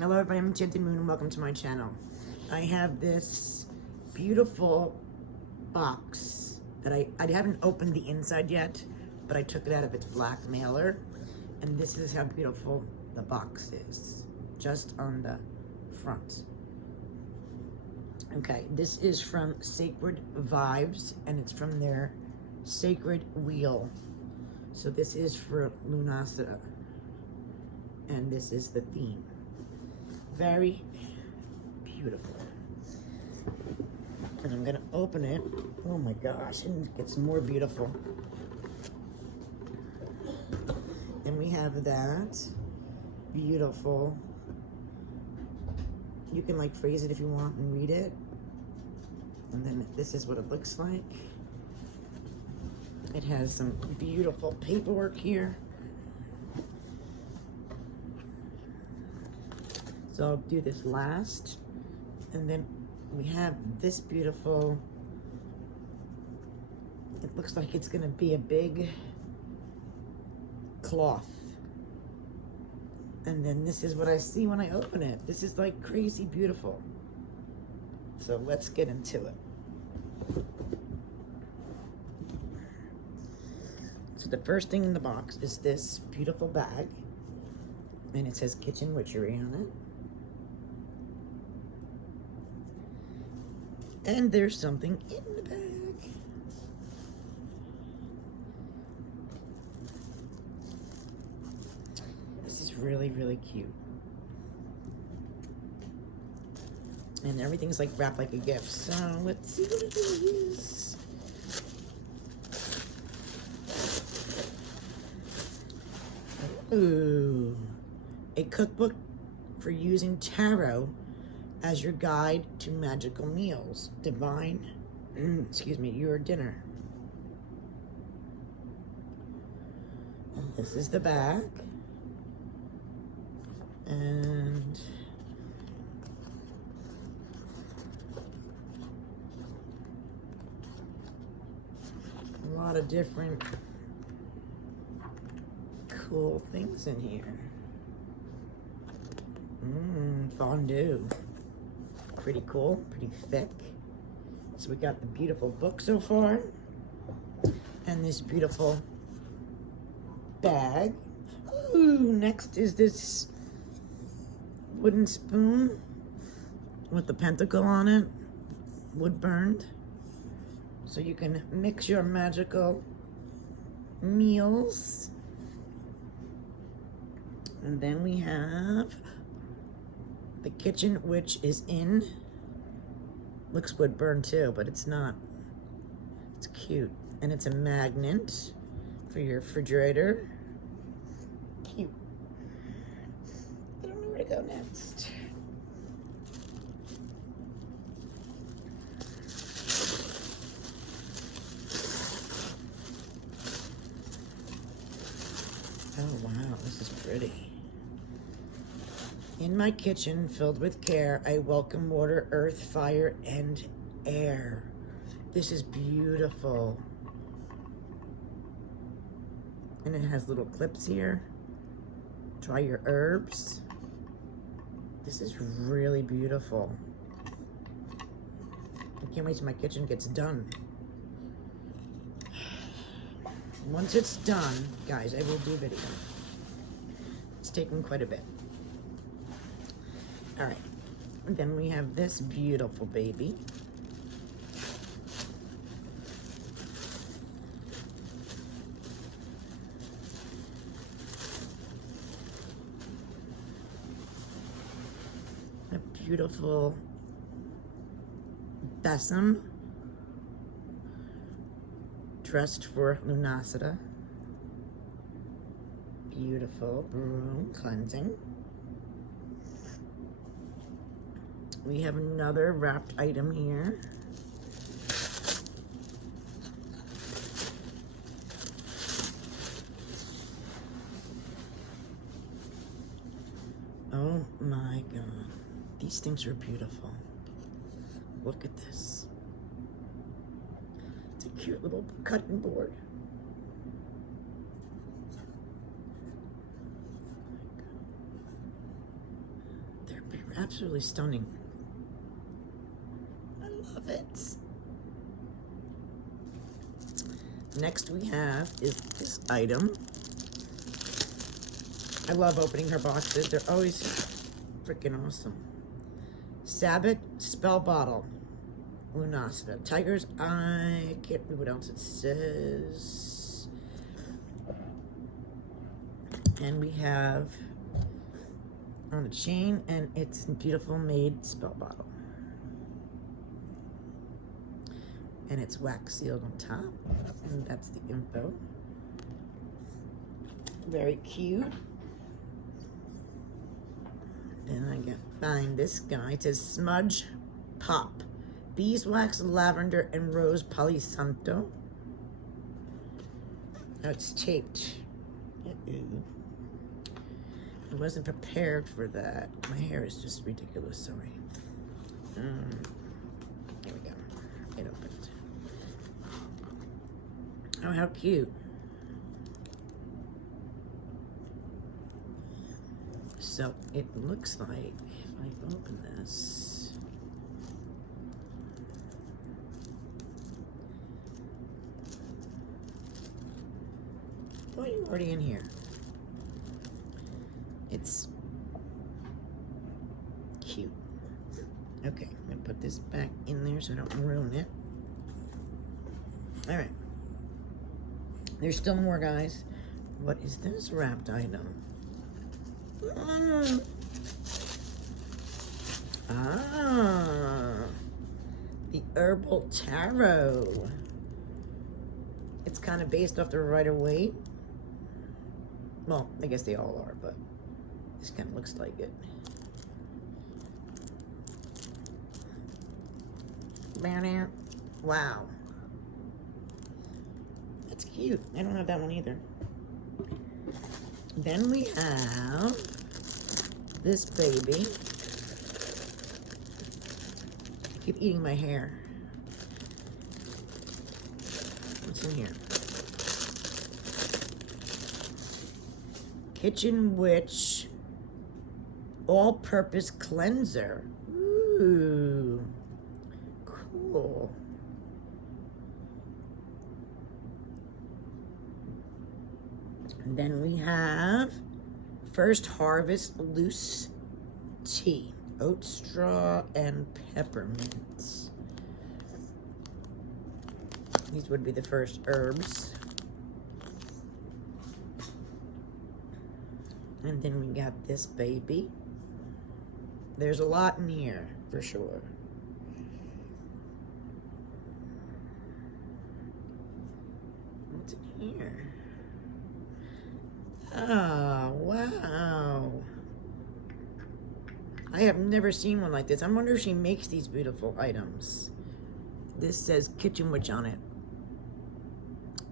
Hello everybody, I'm Enchanted Moon and welcome to my channel. I have this beautiful box that I haven't opened the inside yet, but I took it out of its black mailer, and this is how beautiful the box is, just on the front. Okay, this is from Sacred Vibez, and it's from their Sacred Wheel. So this is for Lunacida, and this is the theme. Very beautiful. And I'm gonna open it. Oh my gosh, and it gets more beautiful. And we have that. Beautiful. You can like phrase it if you want and read it. And then this is what it looks like. It has some beautiful paperwork here. So I'll do this last. And then we have this beautiful, it looks like it's gonna be a big cloth. And then this is what I see when I open it. This is like crazy beautiful. So let's get into it. So the first thing in the box is this beautiful bag. And it says kitchen witchery on it. And there's something in the bag. This is really, really cute. And everything's like wrapped like a gift. So let's see what it is. Ooh, a cookbook for using tarot as your guide to magical meals. Divine, your dinner. And this is the back. And a lot of different cool things in here. Fondue. Pretty cool, pretty thick. So we got the beautiful book so far, and this beautiful bag. Ooh, next is this wooden spoon with the pentacle on it, wood burned. So you can mix your magical meals. And then we have the kitchen, which is in. Looks wood burned too, but it's not. It's cute. And it's a magnet for your refrigerator. Cute. I don't know where to go next. Oh wow, this is pretty. In my kitchen, filled with care, I welcome water, earth, fire, and air. This is beautiful. And it has little clips here. Dry your herbs. This is really beautiful. I can't wait till my kitchen gets done. Once it's done, guys, I will do video. It's taken quite a bit. All right, and then we have this beautiful baby. A beautiful besom dressed for Lunacida. Beautiful broom cleansing. We have another wrapped item here. Oh my God. These things are beautiful. Look at this. It's a cute little cutting board. They're absolutely stunning. I love it. Next we have is this item. I love opening her boxes. They're always freaking awesome. Sabbath Spell Bottle. Lunacida. Tiger's Eye. Can't read what else it says. And we have on a chain, and it's a beautiful made spell bottle. And it's wax sealed on top. And that's the info. Very cute. Then I can find this guy. It says Smudge Pop. Beeswax, lavender, and rose Palo Santo. Oh, it's taped. I wasn't prepared for that. My hair is just ridiculous, sorry. Here we go. It opened. Oh, how cute. So it looks like, if I open this, oh, you're already in here. It's cute. Okay, I'm gonna put this back in there so I don't ruin it. All right. There's still more, guys. What is this wrapped item? The Herbal Tarot. It's kind of based off the Rider-Waite. Well, I guess they all are, but this kind of looks like it. Wow. That's cute. I don't have that one either. Then we have this baby. I keep eating my hair. What's in here? Kitchen Witch All-Purpose Cleanser. Ooh, cool. And then we have First Harvest Loose Tea. Oat straw and peppermint. These would be the first herbs. And then we got this baby. There's a lot in here, for sure. What's in here? Oh, wow. I have never seen one like this. I wonder if she makes these beautiful items. This says Kitchen Witch on it.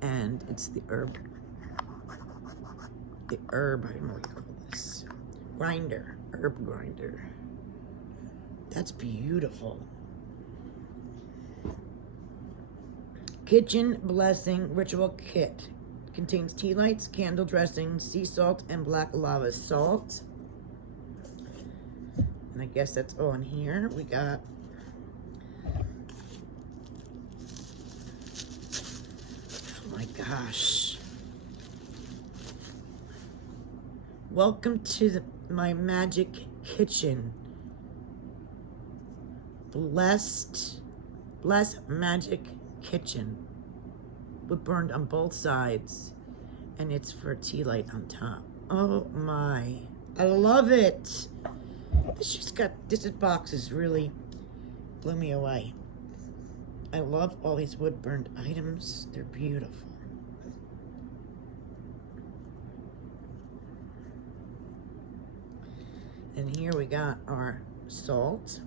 And it's the herb. The herb, I don't know what you call this. Grinder. Herb grinder. That's beautiful. Kitchen Blessing Ritual Kit. Contains tea lights, candle dressing, sea salt, and black lava salt. And I guess that's all in here. We got oh my gosh. Welcome to my magic kitchen. Blessed Magic Kitchen. Wood burned on both sides. And it's for a tea light on top. Oh my. I love it. She's got, this box is really blew me away. I love all these wood burned items. They're beautiful. And here we got our salt.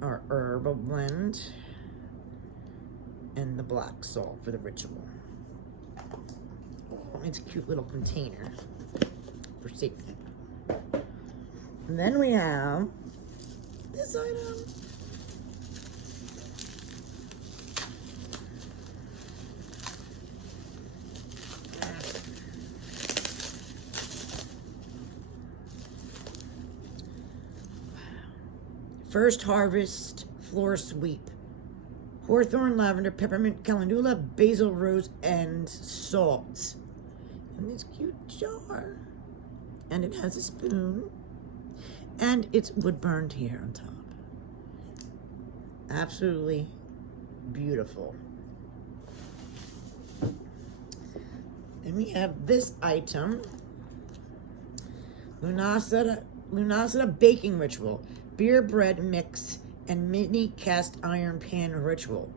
Our herbal blend. And the black salt for the ritual. Oh, it's a cute little container for safety. And then we have this item. First Harvest Floor Sweep. Hawthorn, lavender, peppermint, calendula, basil, rose, and salt. In this cute jar. And it has a spoon. And it's wood burned here on top. Absolutely beautiful. Then we have this item. Lunasada Baking Ritual. Beer, bread mix, and mini cast iron pan ritual.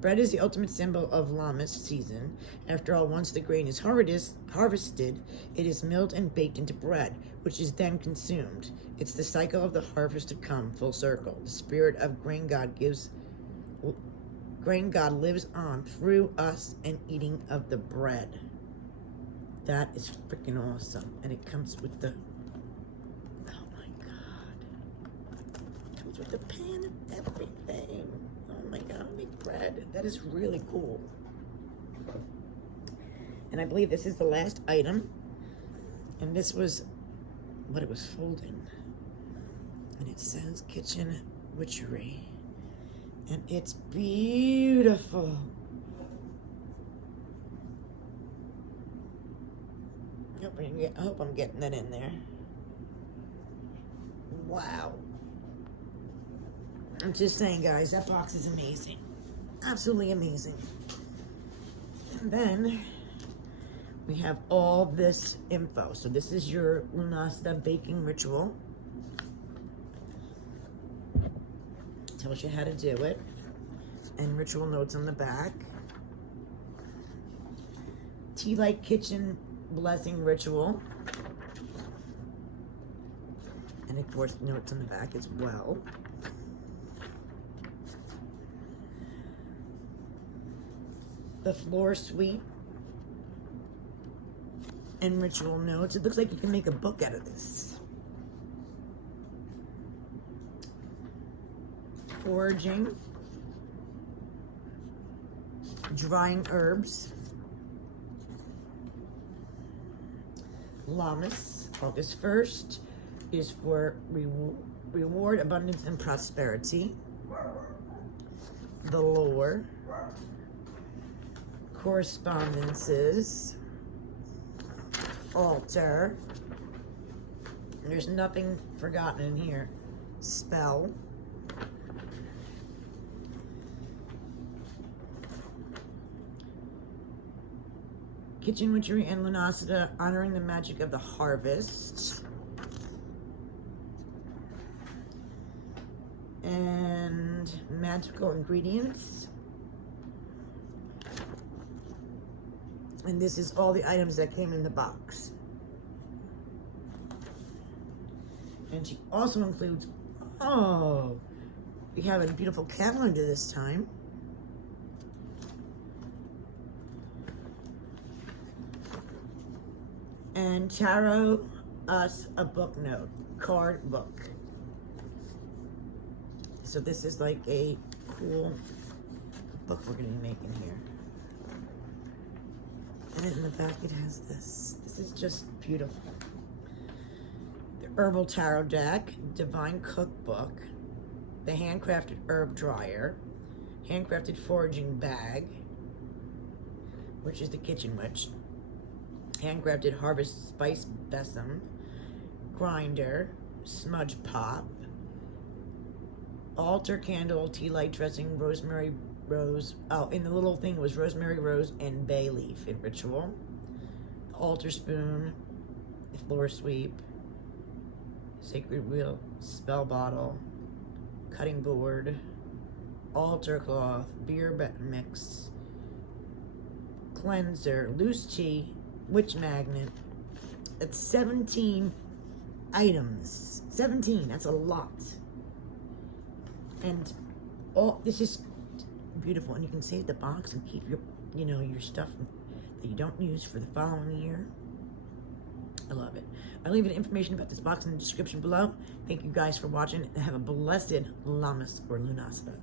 Bread is the ultimate symbol of Llamas season. After all, once the grain is harvested, it is milled and baked into bread, which is then consumed. It's the cycle of the harvest to come, full circle. The spirit of Grain God lives on through us and eating of the bread. That is freaking awesome. And it comes with the, oh my God. It comes with the pan and everything. Oh my God, make bread. That is really cool. And I believe this is the last item. And this was what it was folding. And it says Kitchen Witchery. And it's beautiful. I hope I'm getting that in there. Wow. I'm just saying, guys, that box is amazing. Absolutely amazing. And then we have all this info. So this is your Lunasada Baking Ritual. Tells you how to do it. And ritual notes on the back. Tea Light Kitchen Blessing Ritual. And of course, notes on the back as well. The Floor Sweep and ritual notes. It looks like you can make a book out of this. Foraging. Drying herbs. Llamas, August 1st, is for reward, abundance, and prosperity. The lore. Correspondences. Altar. There's nothing forgotten in here. Spell. Kitchen Witchery and Lunasada, honoring the magic of the harvest. And magical ingredients. And this is all the items that came in the box. And she also includes, oh, we have a beautiful calendar this time. And tarot us a book note, card book. So this is like a cool book we're gonna be making here. And in the back it has this. This is just beautiful. The Herbal Tarot Deck, Divine Cookbook, the Handcrafted Herb Dryer, Handcrafted Foraging Bag, which is the Kitchen Witch, Handcrafted Harvest Spice Besom, Grinder, Smudge Pop, Altar Candle, Tea Light Dressing, Rosemary Rose. Oh, in the little thing was Rosemary Rose and Bay Leaf in Ritual. Altar Spoon, Floor Sweep, Sacred Wheel, Spell Bottle, Cutting Board, Altar Cloth, Beer Mix, Cleanser, Loose Tea, Witch Magnet. It's 17 items. 17, that's a lot. And all this is beautiful, and you can save the box and keep your, your stuff that you don't use for the following year. I love it. I'll leave the information about this box in the description below. Thank you guys for watching, and have a blessed Llamas or Lunasada.